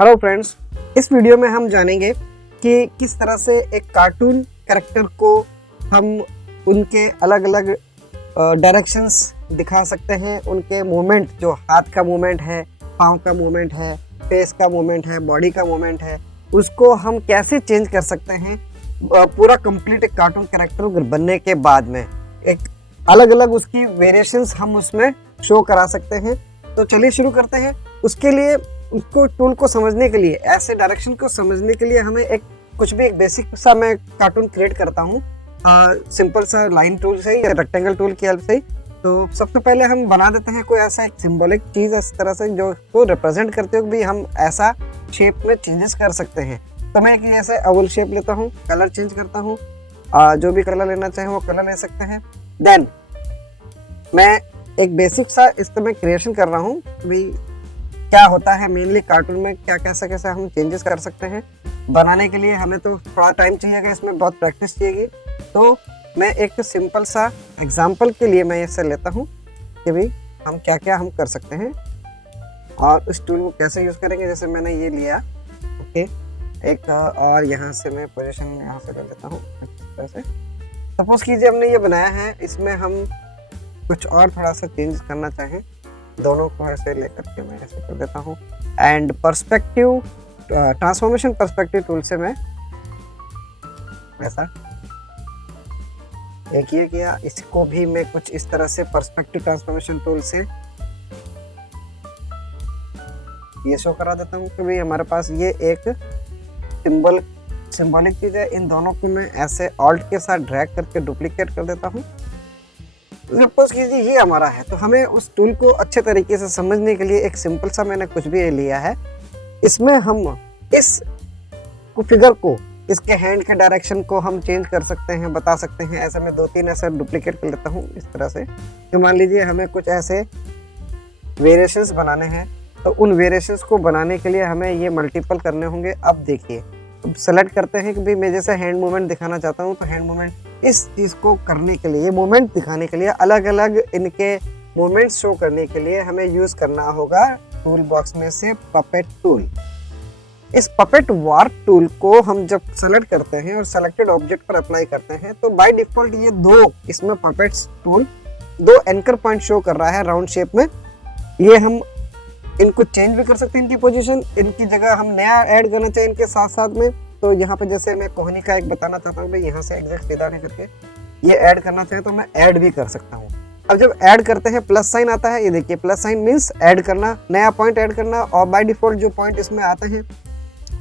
Hello friends, इस video में हम जानेंगे कि किस तरह से एक कार्टून कैरेक्टर को हम उनके अलग अलग डायरेक्शंस दिखा सकते हैं। उनके मूवमेंट, जो हाथ का मूवमेंट है, पाँव का मूवमेंट है, फेस का मूवमेंट है, बॉडी का मूवमेंट है, उसको हम कैसे चेंज कर सकते हैं। पूरा कंप्लीट एक कार्टून कैरेक्टर बनने के बाद में एक अलग अलग उसकी वेरिएशंस हम उसमें शो करा सकते हैं। तो चलिए शुरू करते हैं। उसके लिए उसको टूल को समझने के लिए, ऐसे डायरेक्शन को समझने के लिए हमें एक बेसिक सा मैं कार्टून क्रिएट करता हूँ सिंपल सा लाइन टूल से या रेक्टेंगल टूल की हेल्प से ही। तो सबसे पहले हम बना देते हैं कोई ऐसा एक सिंबॉलिक चीज़ इस तरह से जो को रिप्रेजेंट करते हो कि भाई हम ऐसा शेप में चेंजेस कर सकते हैं। तो मैं एक ऐसे ओवल शेप लेता हूँ, कलर चेंज करता हूँ, जो भी कलर लेना चाहें वो कलर ले सकते हैं। देन मैं एक बेसिक सा इस तरह क्रिएशन कर रहा हूँ भाई क्या होता है मेनली कार्टून में, क्या कैसे हम चेंजेस कर सकते हैं। बनाने के लिए हमें तो थोड़ा टाइम चाहिएगा, इसमें बहुत प्रैक्टिस चाहिएगी। तो मैं एक सिंपल सा एग्जांपल के लिए मैं इससे लेता हूँ कि भाई हम क्या हम कर सकते हैं और उस टूल को कैसे यूज़ करेंगे। जैसे मैंने ये लिया, ओके, एक और यहाँ से मैं पोजीशन यहाँ से ले लेता हूँ। ऐसे सपोज कीजिए हमने ये बनाया है, इसमें हम कुछ और थोड़ा सा चेंज करना चाहें, दोनों को ऐसे लेकर के मैं ऐसे कर देता हूँ। And perspective transformation perspective tool से मैं ऐसा एक ये किया, इसको भी मैं कुछ इस तरह से पर्सपेक्टिव ट्रांसफॉर्मेशन टूल से ये शो करा देता हूँ कि भाई हमारे पास ये एक सिंबॉलिक चीज है। इन दोनों को मैं ऐसे ऑल्ट के साथ ड्रैग करके डुप्लीकेट कर देता हूँ। सपोज कीजिए ये हमारा है, तो हमें उस टूल को अच्छे तरीके से समझने के लिए एक सिंपल सा मैंने कुछ भी लिया है। इसमें हम इस फिगर को, इसके हैंड के डायरेक्शन को हम चेंज कर सकते हैं, बता सकते हैं। ऐसे मैं 2-3 ऐसे डुप्लीकेट कर लेता हूँ इस तरह से। तो मान लीजिए हमें कुछ ऐसे वेरिएशंस बनाने हैं, तो उन वेरिएशंस को बनाने के लिए हमें ये मल्टीपल करने होंगे। अब देखिए, सेलेक्ट करते हैं कि भाई मैं जैसे हैंड मूवमेंट दिखाना चाहता हूँ, तो हैंड मूवमेंट इस चीज़ को करने के लिए, मूवमेंट दिखाने के लिए, अलग अलग इनके मूवमेंट्स शो करने के लिए हमें यूज़ करना होगा टूल बॉक्स में से पपेट टूल। इस पपेट वार्प टूल को हम जब सेलेक्ट करते हैं और सेलेक्टेड ऑब्जेक्ट पर अप्लाई करते हैं, तो बाय डिफॉल्ट ये दो, इसमें puppets tool 2 anchor point show कर रहा है राउंड शेप में। ये हम इनको चेंज भी कर सकते हैं, इनकी पोजीशन, इनकी जगह हम नया ऐड करना चाहिए इनके साथ साथ में। तो यहाँ पे जैसे मैं कोहनी का एक बताना चाहता हूँ भाई, यहाँ से एग्जैक्ट सीधा नहीं करके ये ऐड करना चाहे तो मैं ऐड भी कर सकता हूँ। अब जब ऐड करते हैं प्लस साइन आता है, ये देखिए प्लस साइन मीन्स ऐड करना, नया पॉइंट ऐड करना। और बाय डिफॉल्ट जो पॉइंट इसमें आते हैं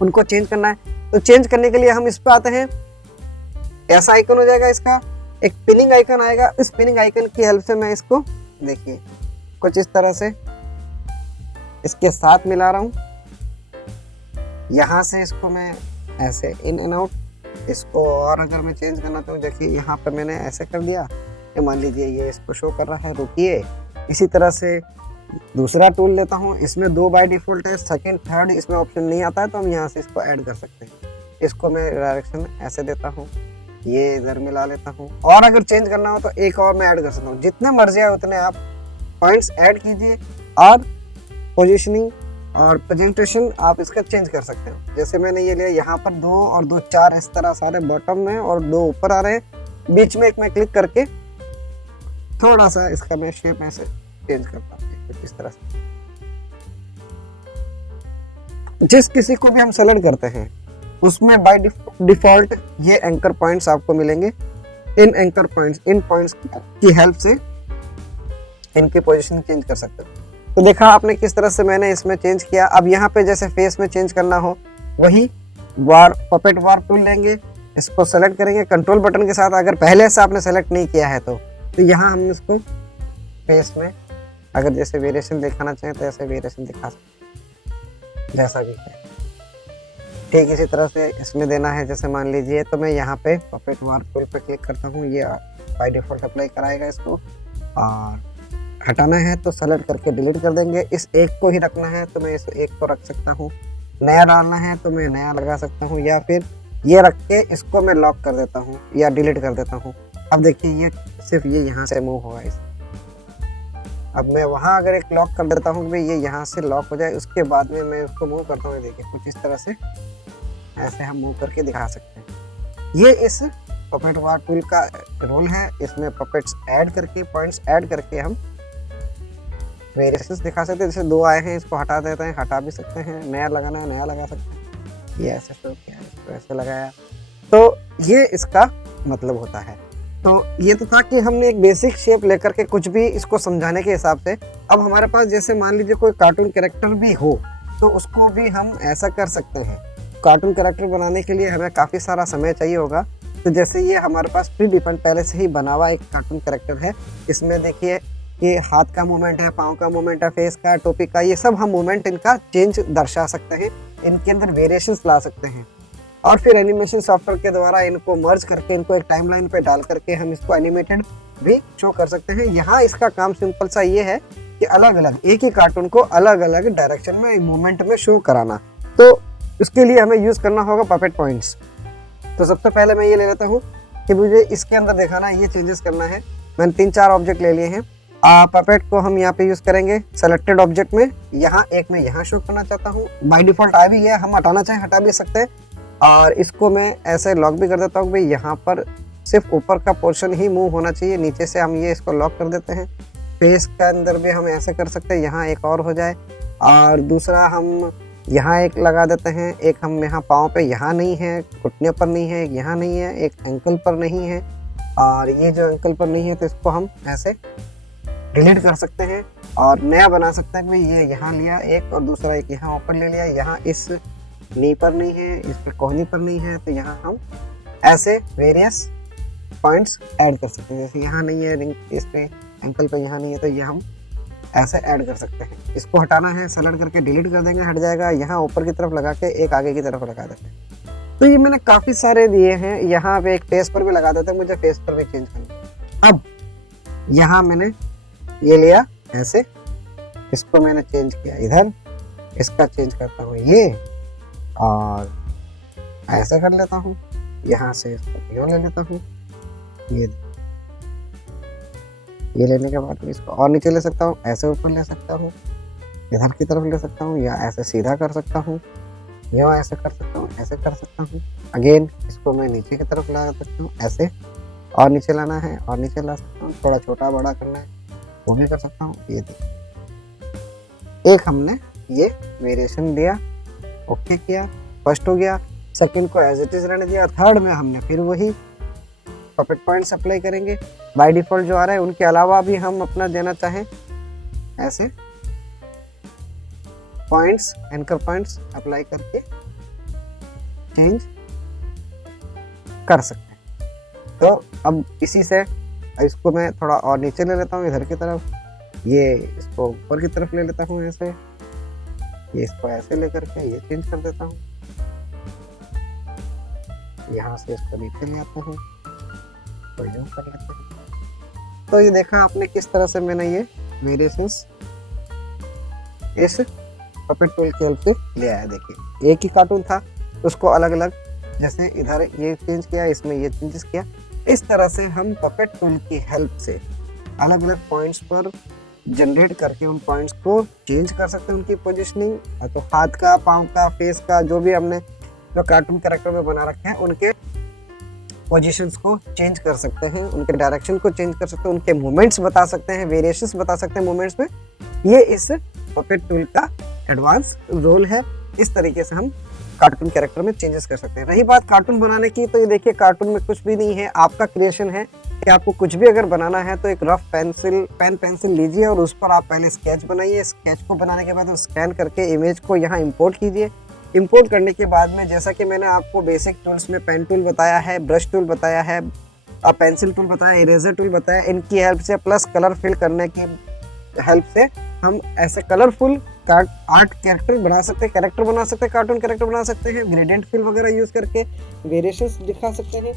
उनको चेंज करना है। तो चेंज करने के लिए हम इस पे आते हैं, ऐसा आइकन हो जाएगा, इसका एक पिनिंग आइकन आएगा। इस पिनिंग आइकन की हेल्प से मैं इसको देखिए कुछ इस तरह से इसके साथ मिला रहा हूँ। यहाँ से इसको मैं ऐसे इन एंड आउट, इसको और अगर मैं चेंज करना चाहूँ, देखिए यहाँ पे मैंने ऐसे कर दिया, ये मान लीजिए ये इसको शो कर रहा है। रुकिए, इसी तरह से दूसरा टूल लेता हूँ, इसमें 2 बाय डिफॉल्ट है, सेकंड थर्ड इसमें ऑप्शन नहीं आता है, तो हम यहाँ से इसको ऐड कर सकते हैं। इसको मैं डायरेक्शन ऐसे देता हूँ, ये इधर मिला लेता हूँ, और अगर चेंज करना हो तो एक और मैं ऐड कर सकता हूँ। जितने मर्जी है उतने आप पॉइंट्स ऐड कीजिए और पोजीशनिंग और प्रेजेंटेशन आप इसका चेंज कर सकते हो। जैसे मैंने ये लिया, यहाँ पर 2 और 2 4 इस तरह सारे बॉटम में और 2 ऊपर आ रहे हैं। बीच में एक मैं क्लिक करके थोड़ा सा इसका मैं शेप ऐसे चेंज करता हूँ इस तरह से। जिस किसी को भी हम सेलेक्ट करते हैं उसमें बाय डिफॉल्ट ये एंकर पॉइंट्स आपको मिलेंगे। इन एंकर पॉइंट्स, इन पॉइंट्स की हेल्प से इनकी पोजीशन चेंज कर सकते हो। तो देखा आपने किस तरह से मैंने इसमें चेंज किया। अब यहाँ पे जैसे फेस में चेंज करना हो, वही पपेट वार्प टूल लेंगे, इसको सेलेक्ट करेंगे कंट्रोल बटन के साथ। अगर पहले से आपने सेलेक्ट नहीं किया है तो यहाँ हम इसको फेस में अगर जैसे वेरिएशन दिखाना चाहें तो ऐसे वेरिएशन दिखा सकते हैं, जैसा भी है। ठीक इसी तरह से इसमें देना है, जैसे मान लीजिए, तो मैं यहाँ पे पपेट वार्प टूल पे क्लिक करता हूँ, ये बाय डिफॉल्ट अप्लाई कराएगा इसको। और हटाना है तो सेलेक्ट करके डिलीट कर देंगे। इस एक को ही रखना है तो मैं इस एक को रख सकता हूँ, नया डालना है तो मैं नया लगा सकता हूँ, या फिर ये रख के इसको मैं लॉक कर देता हूँ या डिलीट कर देता हूँ। अब देखिए ये सिर्फ ये यहाँ से मूव होगा, इस अब मैं वहाँ अगर एक लॉक कर देता हूँ भाई ये यहाँ से लॉक हो जाए, उसके बाद में मैं उसको मूव करता हूँ, देखिए कुछ इस तरह से ऐसे हम मूव करके दिखा सकते हैं। ये इस पपेट वार टूल का रोल है। इसमें पपेट्स ऐड करके, पॉइंट्स ऐड करके हम वेरिएशंस दिखा सकते हैं। जैसे 2 आए हैं, इसको हटा देते हैं, हटा भी सकते हैं, नया लगाना है नया लगा सकते हैं। ये ऐसे शो किया, इसको ऐसे लगाया, तो ये इसका मतलब होता है। तो ये तो था कि हमने एक बेसिक शेप लेकर के कुछ भी इसको समझाने के हिसाब से। अब हमारे पास जैसे मान लीजिए कोई कार्टून कैरेक्टर भी हो तो उसको भी हम ऐसा कर सकते हैं। कार्टून कैरेक्टर बनाने के लिए हमें काफ़ी सारा समय चाहिए होगा। तो जैसे ये हमारे पास प्री डिफाइंड पहले से ही बना हुआ एक कार्टून कैरेक्टर है। इसमें देखिए ये हाथ का मूवमेंट है, पाँव का मूवमेंट है, फेस का, टोपी का, ये सब हम मूवमेंट इनका चेंज दर्शा सकते हैं, इनके अंदर वेरिएशंस ला सकते हैं। और फिर एनिमेशन सॉफ्टवेयर के द्वारा इनको मर्ज करके, इनको एक टाइमलाइन पे डाल करके हम इसको एनिमेटेड भी शो कर सकते हैं। यहाँ इसका काम सिंपल सा ये है कि अलग अलग एक ही कार्टून को अलग अलग डायरेक्शन में, मूवमेंट में शो कराना। तो उसके लिए हमें यूज करना होगा पपेट पॉइंट्स। तो सबसे पहले मैं ये ले लेता हूँ कि मुझे इसके अंदर दिखाना, ये चेंजेस करना है। मैंने 3-4 ऑब्जेक्ट ले लिए हैं। पपेट को हम यहाँ पे यूज करेंगे सेलेक्टेड ऑब्जेक्ट में। यहाँ एक मैं यहाँ शो करना चाहता हूँ, बाय डिफॉल्ट आ भी है, हम हटाना चाहें हटा भी सकते हैं। और इसको मैं ऐसे लॉक भी कर देता हूँ भाई, यहाँ पर सिर्फ ऊपर का पोर्शन ही मूव होना चाहिए, नीचे से हम ये इसको लॉक कर देते हैं। फेस के अंदर भी हम ऐसे कर सकते हैं, यहाँ एक और हो जाए। और दूसरा हम यहाँ एक लगा देते हैं, एक हम यहाँ पाँव पे यहाँ नहीं है, घुटने पर नहीं है, यहाँ नहीं है, एक एंकल पर नहीं है, और ये जो एंकल पर नहीं है तो इसको हम ऐसे डिलीट कर सकते हैं और नया बना सकते हैं। भाई ये यहाँ लिया एक, और दूसरा एक यहाँ ऊपर ले लिया, यहाँ इस नी पर नहीं है, इस पे कोहनी पर नहीं है, तो यहाँ हम ऐसे वेरियस पॉइंट्स ऐड कर सकते हैं। जैसे यहाँ नहीं है रिंग, इस पे एंकल पे यहाँ नहीं है, तो ये हम ऐसे ऐड कर सकते हैं। इसको हटाना है, सेलेक्ट करके डिलीट कर देंगे, हट जाएगा। यहाँ ऊपर की तरफ लगा के एक आगे की तरफ लगा देते हैं। तो ये मैंने काफ़ी सारे दिए हैं। यहाँ पे एक फेस पर भी लगा देते हैं, मुझे फेस पर भी चेंज करना। अब यहाँ मैंने ये लिया ऐसे, इसको मैंने चेंज किया इधर, इसका चेंज करता हूँ ये, और ऐसे कर लेता हूँ। यहाँ से इसको यूँ ले लेता हूँ, ये लेने के बाद मैं इसको और नीचे ले सकता हूँ, ऐसे ऊपर ले सकता हूँ, इधर की तरफ ले सकता हूँ, या ऐसे सीधा कर सकता हूँ, या ऐसे कर सकता हूँ, ऐसे कर सकता हूँ। अगेन इसको मैं नीचे की तरफ ला सकता हूँ, ऐसे और नीचे लाना है और नीचे ला सकता हूँ। थोड़ा छोटा बड़ा करना है वो भी कर सकता हूँ। ये देखिए, एक हमने ये वेरिएशन दिया, ओके किया, फर्स्ट हो गया। सेकंड को एज इट इज रहने दिया। थर्ड में हमने फिर वही पपेट पॉइंट्स अप्लाई करेंगे। बाय डिफॉल्ट जो आ रहा है उनके अलावा भी हम अपना देना चाहें, ऐसे पॉइंट्स, एंकर पॉइंट्स अप्लाई करके चेंज कर सकते हैं। तो अब इसी से इसको मैं थोड़ा और नीचे ले लेता हूँ, इधर की तरफ, ये इसको ऊपर की तरफ ले लेता हूँ ऐसे, ये इसको ऐसे लेकर के ये चेंज कर देता हूँ। यहाँ से इसको नीचे ले आता हूँ, तो यूं कर लेते हैं। तो ये देखा आपने किस तरह से मैंने ये वेरिएशंस इस पपेट टूल की हेल्प से ले आया। देखिए एक ही कार्टून था, उसको अलग अलग, जैसे इधर ये चेंज किया, इसमें ये चेंजेस किया। इस तरह से हम पपेट टूल की हेल्प से अलग अलग पॉइंट्स पर जनरेट करके उन पॉइंट्स को चेंज कर सकते हैं, उनकी पोजीशनिंग। तो हाथ का, पाँव का, फेस का, जो भी हमने जो कार्टून कैरेक्टर में बना रखे हैं उनके पोजीशंस को चेंज कर सकते हैं, उनके डायरेक्शन को चेंज कर सकते हैं, उनके मूवमेंट्स बता सकते हैं, वेरिएशंस बता सकते हैं मूवमेंट्स में। ये इस पपेट टूल का एडवांस रोल है। इस तरीके से हम कार्टून कैरेक्टर में चेंजेस कर सकते हैं। रही बात कार्टून बनाने की, तो ये देखिए कार्टून में कुछ भी नहीं है, आपका क्रिएशन है कि आपको कुछ भी अगर बनाना है तो एक रफ पेन पेंसिल लीजिए और उस पर आप पहले स्केच बनाइए। स्केच को बनाने के बाद स्कैन करके इमेज को यहाँ इंपोर्ट कीजिए। इंपोर्ट करने के बाद में, जैसा कि मैंने आपको बेसिक टूल्स में पेन टूल बताया है, ब्रश टूल बताया है, पेंसिल टूल बताया, इरेजर टूल बताया, इनकी हेल्प से प्लस कलर फिल करने की हेल्प से हम ऐसे कलरफुल आर्ट कैरेक्टर बना सकते हैं, कार्टून कैरेक्टर बना सकते हैं। ग्रेडियंट फिल वगैरह यूज करके वेरिएशंस दिखा सकते हैं।